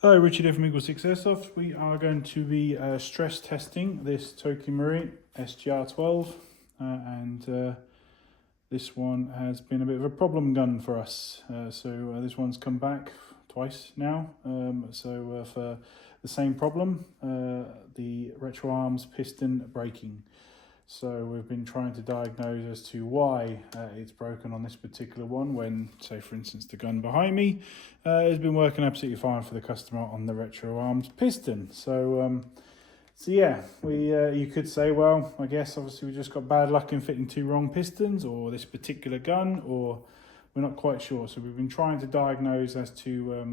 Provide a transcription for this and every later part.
Hello, Richard here from Eagle6 Airsoft. We are going to be stress testing this Tokyo Marine sgr12 and this one has been a bit of a problem gun for us. So this one's come back twice now. For the same problem, the retro arms piston breaking. So we've been trying to diagnose as to why it's broken on this particular one when, say for instance, the gun behind me has been working absolutely fine for the customer on the retro arms piston. So yeah, you could say, well, I guess obviously we just got bad luck in fitting two wrong pistons, or this particular gun, or we're not quite sure. So we've been trying to diagnose as to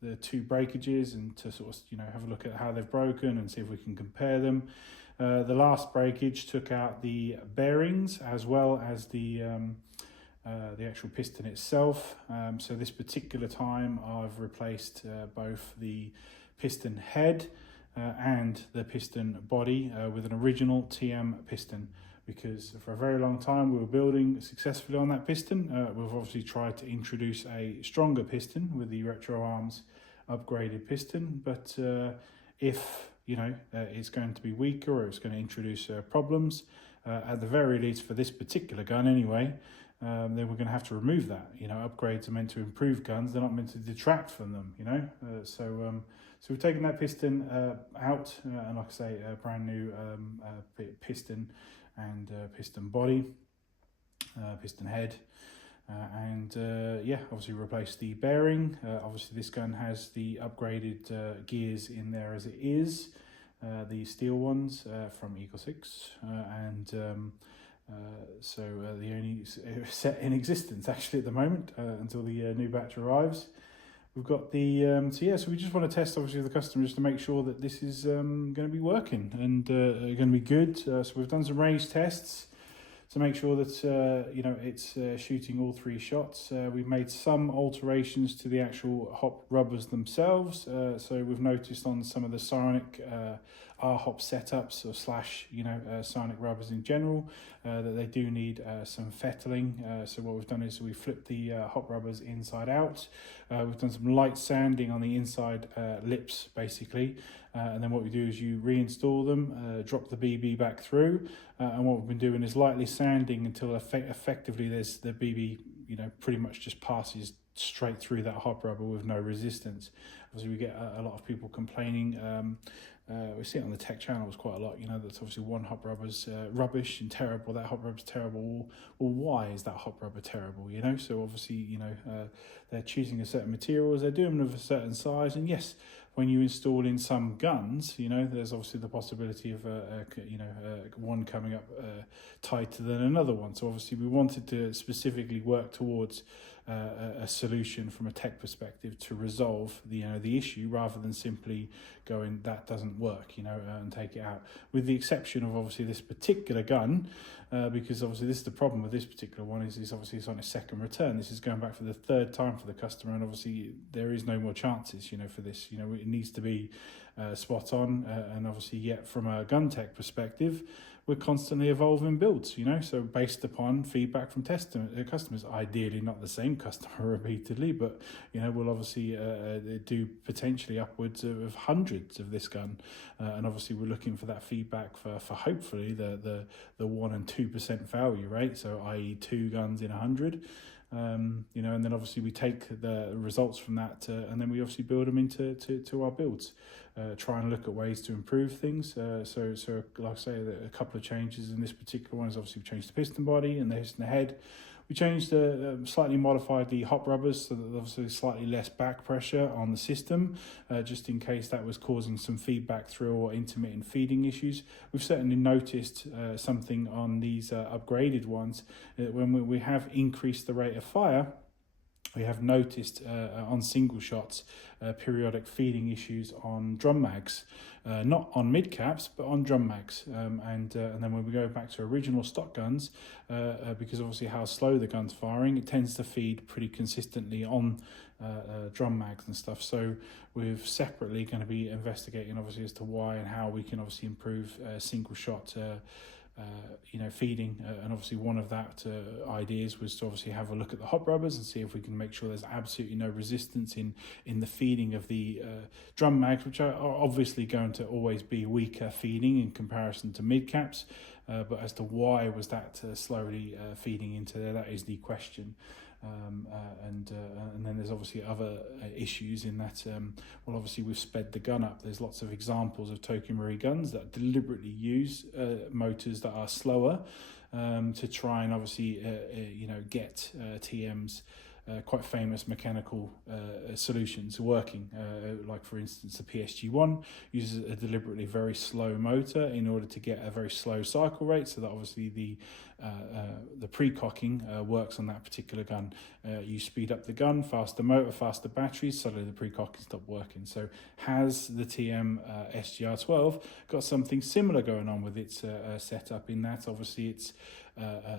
the two breakages and to sort of have a look at how they've broken and see if we can compare them. The last breakage took out the bearings as well as the actual piston itself. So this particular time I've replaced both the piston head and the piston body with an original TM piston, because for a very long time we were building successfully on that piston. We've obviously tried to introduce a stronger piston with the retro arms upgraded piston, but if it's going to be weaker or it's going to introduce problems, at the very least for this particular gun anyway, then we're going to have to remove that. Upgrades are meant to improve guns, they're not meant to detract from them, so we've taken that piston out, and like I say, a brand new piston and piston body, piston head, obviously replace the bearing. Obviously this gun has the upgraded gears in there as it is, the steel ones from Eagle6, the only set in existence actually at the moment until the new batch arrives. We've got the so we just want to test obviously the customer just to make sure that this is going to be working and going to be good. So we've done some range tests to make sure that it's shooting all three shots. We've made some alterations to the actual hop rubbers themselves. So we've noticed on some of the Sonic R-hop setups or Sonic rubbers in general that they do need some fettling. So what we've done is we flipped the hop rubbers inside out. We've done some light sanding on the inside lips basically. And then what we do is you reinstall them, drop the BB back through, and what we've been doing is lightly sanding until effectively there's the BB, pretty much just passes straight through that hop rubber with no resistance. Obviously we get a lot of people complaining, we see it on the tech channels quite a lot, that's obviously one hop rubber's rubbish and terrible, that hop rubber's terrible. Well, why is that hop rubber terrible, So obviously, they're choosing a certain materials, they're doing them of a certain size, and yes, when you install in some guns, there's obviously the possibility of one coming up tighter than another one. So obviously we wanted to specifically work towards a solution from a tech perspective to resolve the issue, rather than simply going that doesn't work, and take it out. With the exception of obviously this particular gun, because obviously this is the problem with this particular one is obviously it's on a second return. This is going back for the third time for the customer, and obviously there is no more chances, for this. It needs to be spot on, and obviously yet from a gun tech perspective, we're constantly evolving builds, so based upon feedback from customers, ideally not the same customer repeatedly, but we'll obviously do potentially upwards of hundreds of this gun, and obviously we're looking for that feedback for hopefully the 1 and 2% failure rate, so i.e. 2 guns in 100. And then obviously we take the results from that and then we obviously build them into our builds, try and look at ways to improve things. So like I say, a couple of changes in this particular one is obviously we changed the piston body and the piston head. We changed slightly modified the hop rubbers so that there's obviously slightly less back pressure on the system, just in case that was causing some feedback through or intermittent feeding issues. We've certainly noticed something on these upgraded ones. When we have increased the rate of fire, we have noticed on single shots periodic feeding issues on drum mags, not on mid caps but on drum mags, and then when we go back to original stock guns, because obviously how slow the gun's firing, it tends to feed pretty consistently on drum mags and stuff. So we're separately going to be investigating obviously as to why and how we can obviously improve single shot feeding, and obviously one of that ideas was to obviously have a look at the hop rubbers and see if we can make sure there's absolutely no resistance in the feeding of the drum mags, which are obviously going to always be weaker feeding in comparison to mid caps, but as to why was that slowly feeding into there, that is the question. And then there's obviously other issues in that, obviously we've sped the gun up. There's lots of examples of Tokumari guns that deliberately use motors that are slower to try and obviously, get TM's quite famous mechanical solutions working. Like for instance, the PSG1 uses a deliberately very slow motor in order to get a very slow cycle rate, so that obviously the pre-cocking works on that particular gun. You speed up the gun, faster motor, faster batteries, suddenly the pre-cocking stopped working. So has the TM sgr12 got something similar going on with its setup, in that obviously it's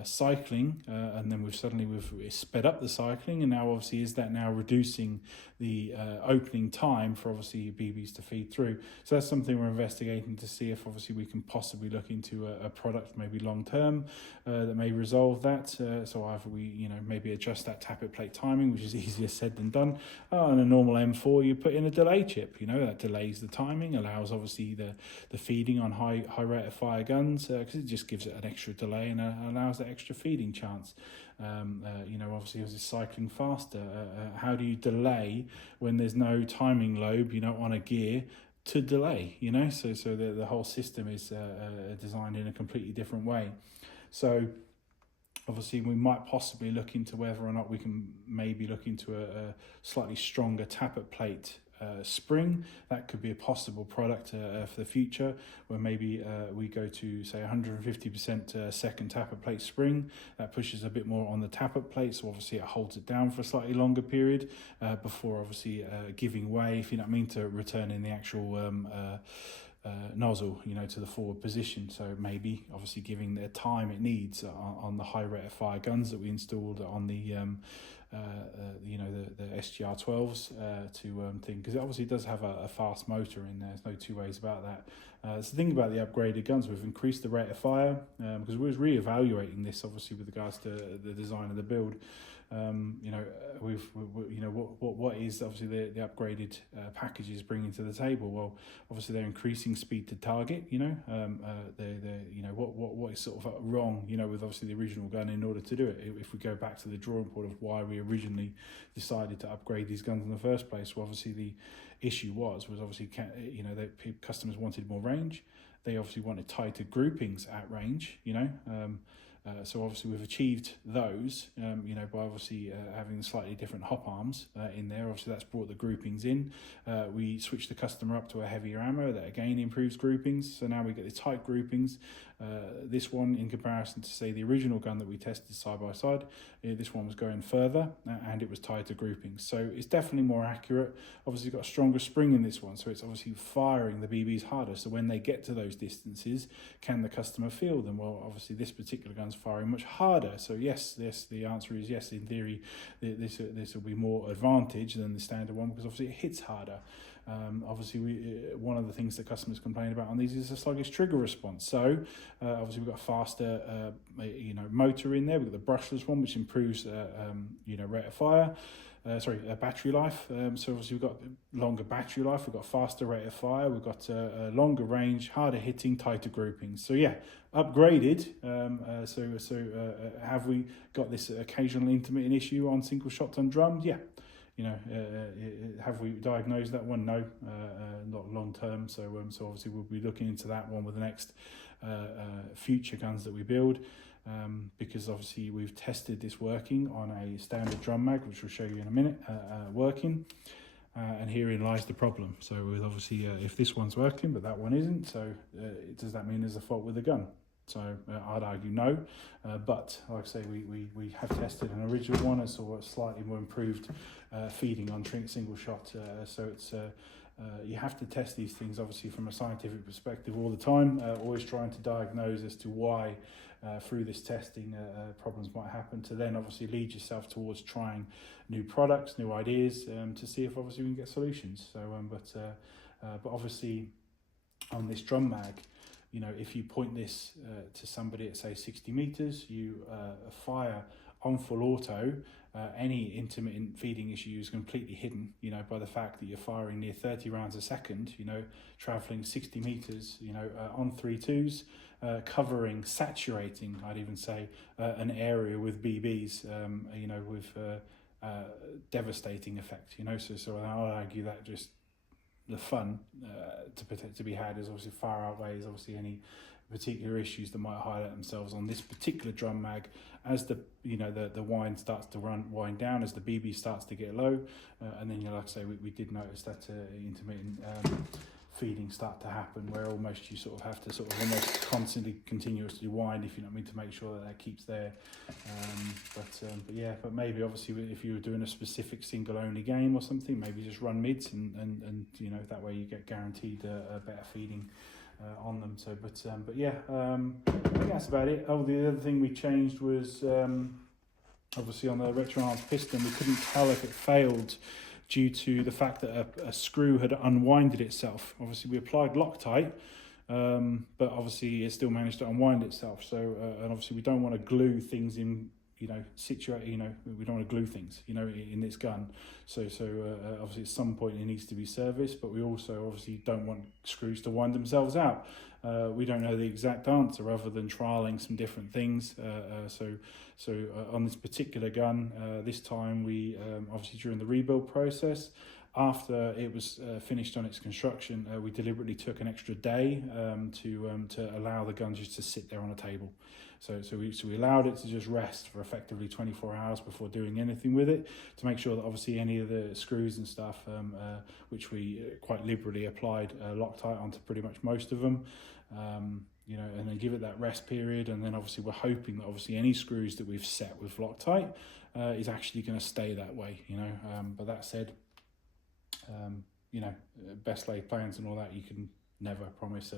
cycling, and then we've sped up the cycling, and now obviously is that now reducing the opening time for obviously BBs to feed through. So that's something we're investigating to see if obviously we can possibly look into a product maybe long term that may resolve that. So either we maybe adjust that tappet plate timing, which is easier said than done. On a normal M4 you put in a delay chip, that delays the timing, allows obviously the feeding on high rate of fire guns, because it just gives it an extra delay and allows that extra feeding chance. Obviously as it's cycling faster, how do you delay when there's no timing lobe on a gear to delay, so the whole system is designed in a completely different way. So obviously we might possibly look into whether or not we can maybe look into a slightly stronger tappet plate spring. That could be a possible product for the future, where maybe we go to say 150% second tappet plate spring. That pushes a bit more on the tappet plate, so obviously it holds it down for a slightly longer period before obviously giving way, if you know what I mean, to return in the actual nozzle to the forward position. So maybe obviously giving the time it needs on the high rate of fire guns that we installed on the SGR12s to thing, because it obviously does have a fast motor in there. There's no two ways about that. So the thing about the upgraded guns, we've increased the rate of fire because we was re-evaluating this obviously with regards to the design of the build. What is obviously the upgraded packages bringing to the table? Well, obviously they're increasing speed to target. What is sort of wrong? With obviously the original gun in order to do it. If we go back to the drawing board of why we originally decided to upgrade these guns in the first place, well, obviously the issue was obviously customers wanted more range. They obviously wanted tighter groupings at range. So obviously we've achieved those, by obviously having slightly different hop arms in there. Obviously that's brought the groupings in. We switched the customer up to a heavier ammo that again improves groupings. So now we get the tight groupings. This one, in comparison to say the original gun that we tested side by side, this one was going further and it was tighter groupings. So it's definitely more accurate. Obviously got a stronger spring in this one, so it's obviously firing the BBs harder. So when they get to those distances, can the customer feel them? Well, obviously this particular gun's firing much harder. So yes, the answer is yes. In theory, this will be more advantage than the standard one because obviously it hits harder. Obviously, one of the things that customers complain about on these is a sluggish trigger response. So obviously we've got a faster motor in there. We've got the brushless one, which improves rate of fire. Battery life. So obviously we've got longer battery life, we've got faster rate of fire, we've got a longer range, harder hitting, tighter groupings. So yeah, upgraded. Have we got this occasional intermittent issue on single shotgun drums? Yeah. Have we diagnosed that one? No, not long term. So obviously we'll be looking into that one with the next future guns that we build. Because obviously we've tested this working on a standard drum mag, which we'll show you in a minute, working, and herein lies the problem. So with obviously if this one's working but that one isn't, so does that mean there's a fault with the gun? So I'd argue no, but like I say, we have tested an original one and saw a slightly more improved feeding on single shot. So it's you have to test these things obviously from a scientific perspective all the time, always trying to diagnose as to why through this testing problems might happen, to then obviously lead yourself towards trying new products, new ideas, to see if obviously we can get solutions. So but obviously on this drum mag, you know, if you point this to somebody at say 60 meters, you fire on full auto, any intermittent feeding issue is completely hidden, you know, by the fact that you're firing near 30 rounds a second, you know, traveling 60 meters, you know, on 3.2s, covering, saturating, I'd even say, an area with BBs, you know, with devastating effect, you know. So I'll argue that just the fun to be had is obviously far outweighs obviously any particular issues that might highlight themselves on this particular drum mag as the, you know, the wind starts to wind down, as the BB starts to get low, and then, you know, like I say, we did notice that intermittent feeding start to happen, where almost you sort of have to sort of almost constantly continuously wind, if you know what I mean, to make sure that that keeps there. But yeah, but maybe obviously if you were doing a specific single only game or something, maybe just run mids and you know, that way you get guaranteed a better feeding on them. So but yeah, I think that's about it. Oh, the other thing we changed was obviously on the retro-enhanced piston, we couldn't tell if it failed due to the fact that a screw had unwinded itself. Obviously we applied Loctite, but obviously it still managed to unwind itself. So and obviously we don't want to glue things in, you know, we don't want to glue things, you know, in this gun. So obviously at some point it needs to be serviced, but we also obviously don't want screws to wind themselves out. We don't know the exact answer other than trialing some different things. So on this particular gun, this time we obviously during the rebuild process, after it was finished on its construction, we deliberately took an extra day to allow the gun just to sit there on a table. So we allowed it to just rest for effectively 24 hours before doing anything with it, to make sure that obviously any of the screws and stuff, which we quite liberally applied Loctite onto pretty much most of them, you know, and then give it that rest period. And then obviously we're hoping that obviously any screws that we've set with Loctite is actually going to stay that way, you know. But that said, you know, best laid plans and all that, you can never promise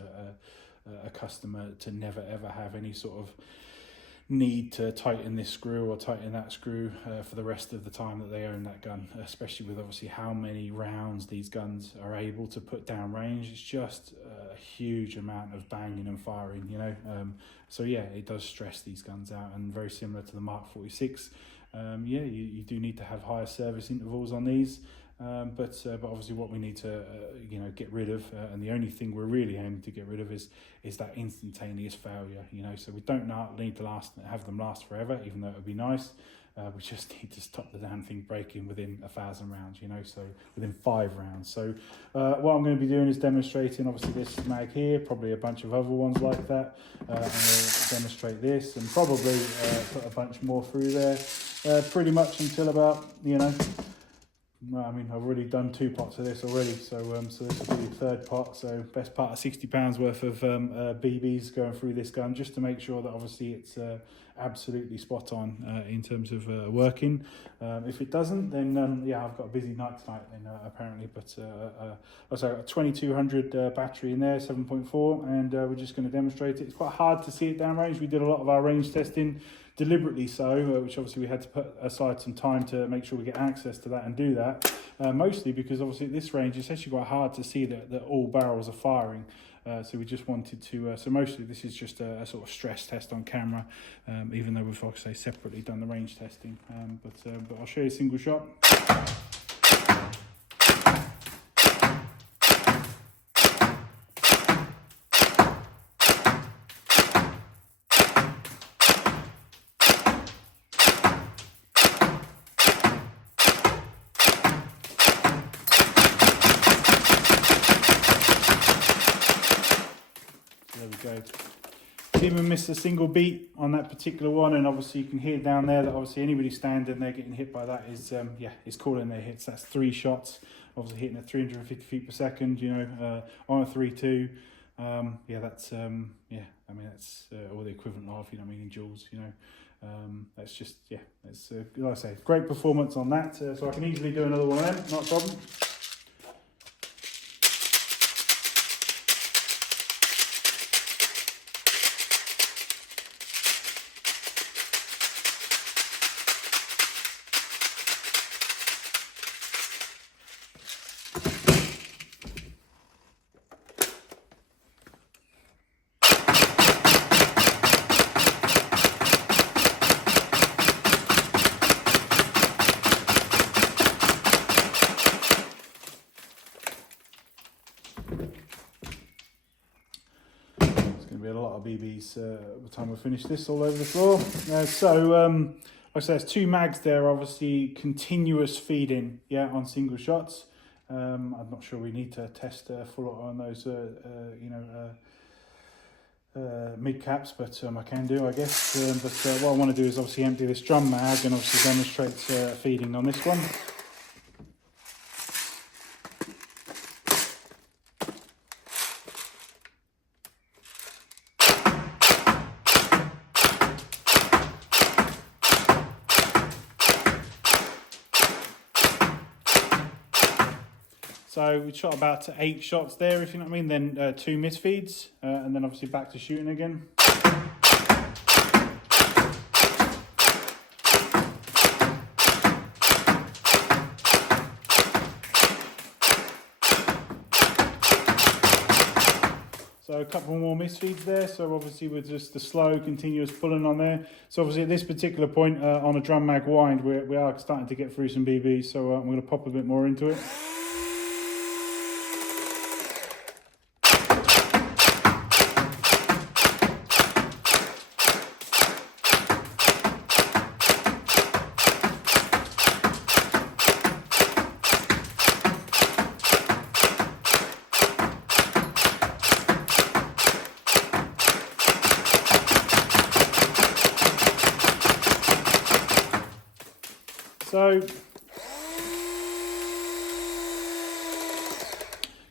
a customer to never ever have any sort of need to tighten this screw or tighten that screw for the rest of the time that they own that gun, especially with obviously how many rounds these guns are able to put down range. It's just a huge amount of banging and firing, you know. So yeah, it does stress these guns out, and very similar to the Mark 46, yeah, you do need to have higher service intervals on these. But obviously what we need to you know, get rid of, and the only thing we're really aiming to get rid of is that instantaneous failure, you know. So we don't need to have them last forever, even though it would be nice. We just need to stop the damn thing breaking within 1,000 rounds, you know, so within 5 rounds. So what I'm going to be doing is demonstrating obviously this mag here, probably a bunch of other ones like that, and we'll demonstrate this and probably put a bunch more through there, pretty much until about, you know, well, I mean, I've already done 2 pots of this already, so so this will be the 3rd pot. So best part of £60 worth of BBs going through this gun, just to make sure that obviously it's absolutely spot on in terms of working. If it doesn't, then yeah, I've got a busy night tonight then apparently. But also I've got a 2200 battery in there, 7.4, and we're just going to demonstrate it. It's quite hard to see it downrange. We did a lot of our range testing, deliberately so, which obviously we had to put aside some time to make sure we get access to that and do that, mostly because obviously at this range it's actually quite hard to see that all barrels are firing. So we just wanted to, so mostly this is just a sort of stress test on camera, even though we've obviously separately done the range testing, but I'll show you a single shot. Go. Didn't even miss a single beat on that particular one, and obviously you can hear down there that obviously anybody standing there getting hit by that is yeah, is calling their hits. That's 3 shots, obviously hitting at 350 feet per second, you know, on a 3.2. Yeah, that's yeah, I mean that's all the equivalent of, you know, I mean in joules, you know. That's just, yeah, it's like I say, great performance on that. So I can easily do another one of them, not a problem. going to be a lot of BBs by the time we finish this all over the floor. Like I say, there's 2 mags there, obviously continuous feeding, yeah, on single shots. I'm not sure we need to test full on those, mid caps, but I can do, I guess. But what I want to do is obviously empty this drum mag and obviously demonstrate feeding on this one. So we shot about 8 shots there, if you know what I mean, then 2 misfeeds, and then obviously back to shooting again. So a couple more misfeeds there, so obviously with just the slow continuous pulling on there. So obviously at this particular point on a drum mag wind, we are starting to get through some BBs, so I'm going to pop a bit more into it. So, can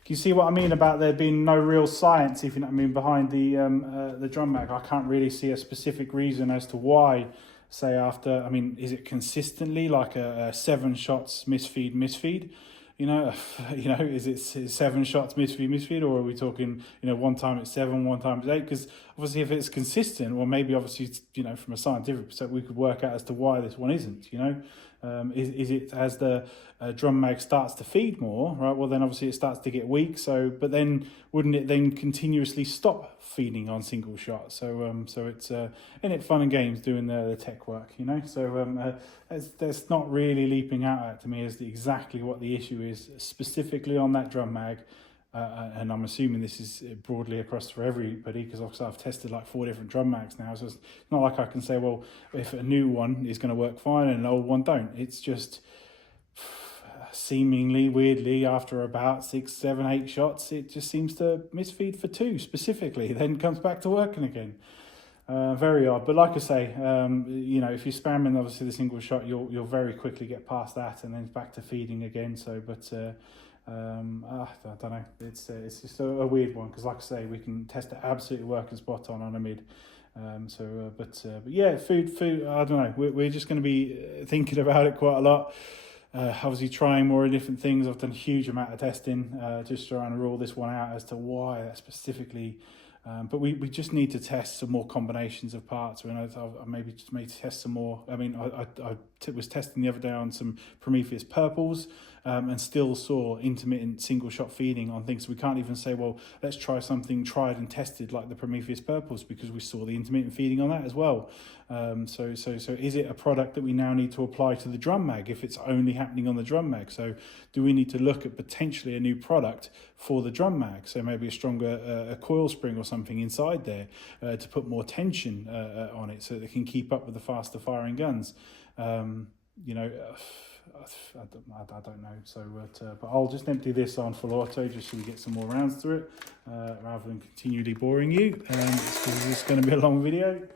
you see what I mean about there being no real science, if you know what I mean, behind the drum mag? I can't really see a specific reason as to why, say after, I mean, is it consistently like a 7 shots misfeed? You know, is it 7 shots misfeed, or are we talking, one time it's 7, one time it's 8? Because obviously if it's consistent, well, maybe obviously, from a scientific perspective, we could work out as to why this one isn't, Is it as the drum mag starts to feed more, right? Well, then obviously it starts to get weak. So, but then wouldn't it then continuously stop feeding on single shot? So, so it's in it fun and games doing the tech work, So that's not really leaping out to me as exactly what the issue is specifically on that drum mag. And I'm assuming this is broadly across for everybody, because obviously I've tested like 4 different drum mags now, so it's not like I can say, well, if a new one is going to work fine and an old one don't. It's just seemingly weirdly after about 6, 7, 8 shots, it just seems to misfeed for 2 specifically, then comes back to working again. Very odd, but like I say, if you're spamming obviously the single shot, you'll very quickly get past that and then back to feeding again. So, but I don't know. It's just a weird one, because like I say, we can test it absolutely working spot on a mid. But yeah, food. I don't know. We're just going to be thinking about it quite a lot. Obviously trying more different things. I've done a huge amount of testing, just trying to rule this one out as to why that specifically. But we just need to test some more combinations of parts. I maybe just may test some more. I mean, I was testing the other day on some Prometheus purples, and still saw intermittent single shot feeding on things. So we can't even say, well, let's try something tried and tested like the Prometheus purples, because we saw the intermittent feeding on that as well. So is it a product that we now need to apply to the drum mag if it's only happening on the drum mag? So do we need to look at potentially a new product for the drum mag? So maybe a stronger a coil spring or something inside there to put more tension on it, so that they can keep up with the faster firing guns. I don't know. So, but I'll just empty this on full auto just so we get some more rounds through it, rather than continually boring you. Because this is going to be a long video.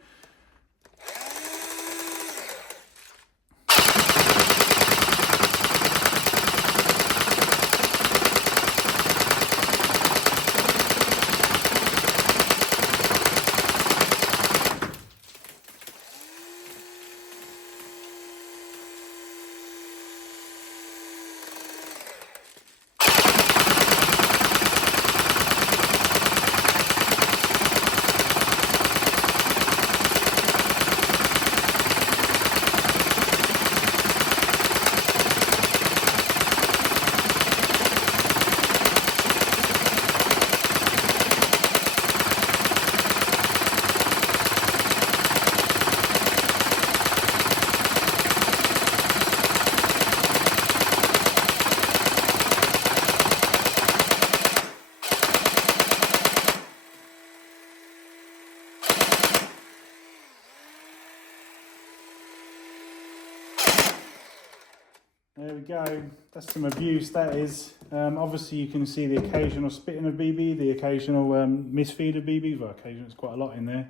go. That's some abuse, that is. Obviously you can see the occasional spitting of BB, the occasional misfeed of BB. Well, occasionally it's quite a lot in there.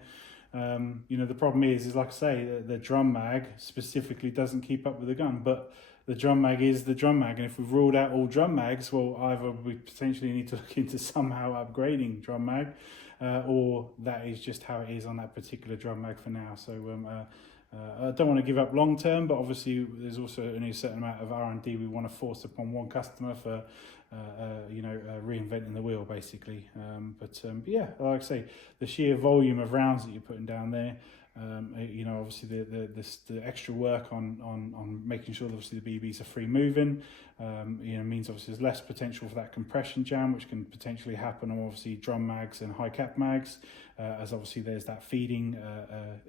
You know, the problem is like I say, the drum mag specifically doesn't keep up with the gun, but the drum mag is the drum mag, and if we've ruled out all drum mags, well, either we potentially need to look into somehow upgrading drum mag, or that is just how it is on that particular drum mag for now. So I don't want to give up long term, but obviously there's also only a certain amount of R&D we want to force upon one customer for reinventing the wheel basically. But yeah, like I say, the sheer volume of rounds that you're putting down there, you know, obviously the extra work on making sure that obviously the BBs are free moving, you know, means obviously there's less potential for that compression jam, which can potentially happen on obviously drum mags and high cap mags, as obviously there's that feeding,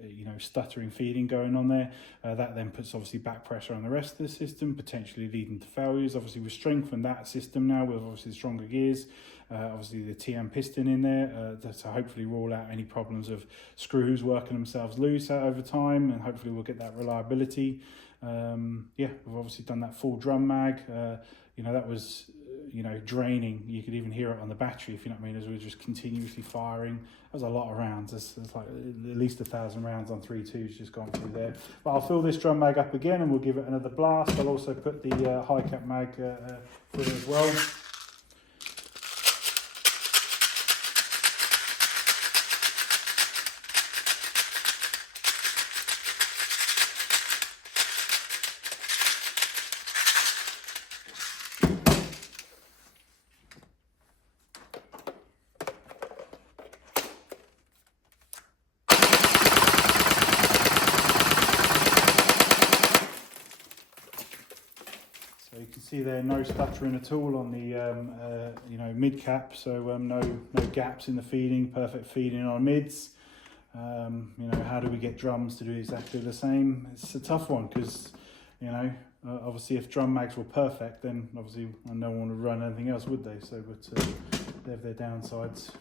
you know, stuttering feeding going on there. That then puts obviously back pressure on the rest of the system, potentially leading to failures. Obviously we've strengthened that system now with obviously the stronger gears, obviously the TM piston in there, to hopefully rule out any problems of screws working themselves loose out over time, and hopefully we'll get that reliability. Yeah, we've obviously done that full drum mag. You know, that was, you know, draining. You could even hear it on the battery, if you know what I mean, as we were just continuously firing. That was a lot of rounds. There's like at least 1,000 rounds on 3.2s just gone through there. But I'll fill this drum mag up again and we'll give it another blast. I'll also put the high cap mag through as well. So you can see there, no stuttering at all on the you know, mid cap. So no gaps in the feeding, perfect feeding on mids. You know, how do we get drums to do exactly the same? It's a tough one because, you know, obviously if drum mags were perfect, then obviously no one would run anything else, would they? So, but they have their downsides.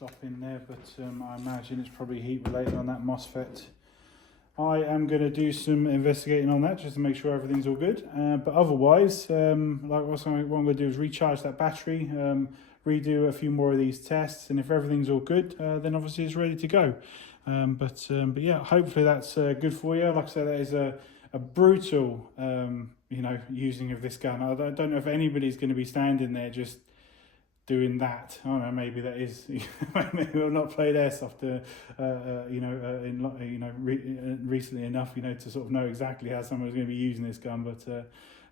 stop in there, but I imagine it's probably heat related on that MOSFET. I am going to do some investigating on that just to make sure everything's all good. But otherwise, what I'm going to do is recharge that battery, redo a few more of these tests, and if everything's all good, then obviously it's ready to go. But yeah, hopefully that's good for you. Like I said, that is a brutal, using of this gun. I don't know if anybody's going to be standing there just doing that. I don't know, maybe that is maybe we've not played airsoft recently enough to sort of know exactly how someone was going to be using this gun, but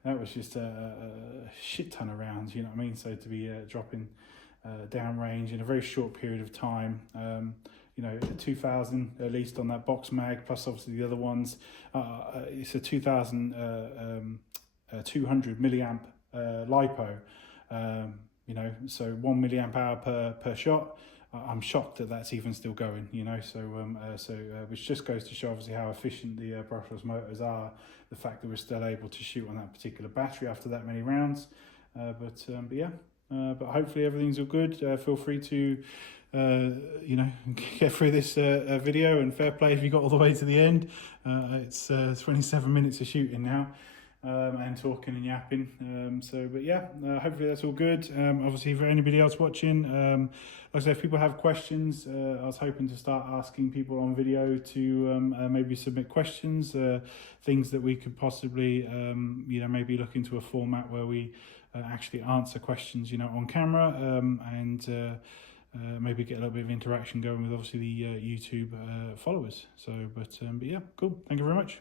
that was just a shit ton of rounds, you know what I mean? So to be dropping down range in a very short period of time, 2,000 at least on that box mag, plus obviously the other ones, it's a 2,200 milliamp LiPo, so 1 milliamp hour per shot. I'm shocked that that's even still going, which just goes to show obviously how efficient the brushless motors are. The fact that we're still able to shoot on that particular battery after that many rounds. But hopefully everything's all good. Feel free to get through this video, and fair play if you got all the way to the end. It's 27 minutes of shooting now. And talking and yapping. Hopefully that's all good. Obviously, for anybody else watching, like I said, if people have questions, I was hoping to start asking people on video to maybe submit questions, things that we could possibly, maybe look into a format where we actually answer questions, on camera, and maybe get a little bit of interaction going with obviously the YouTube followers. But yeah, cool. Thank you very much.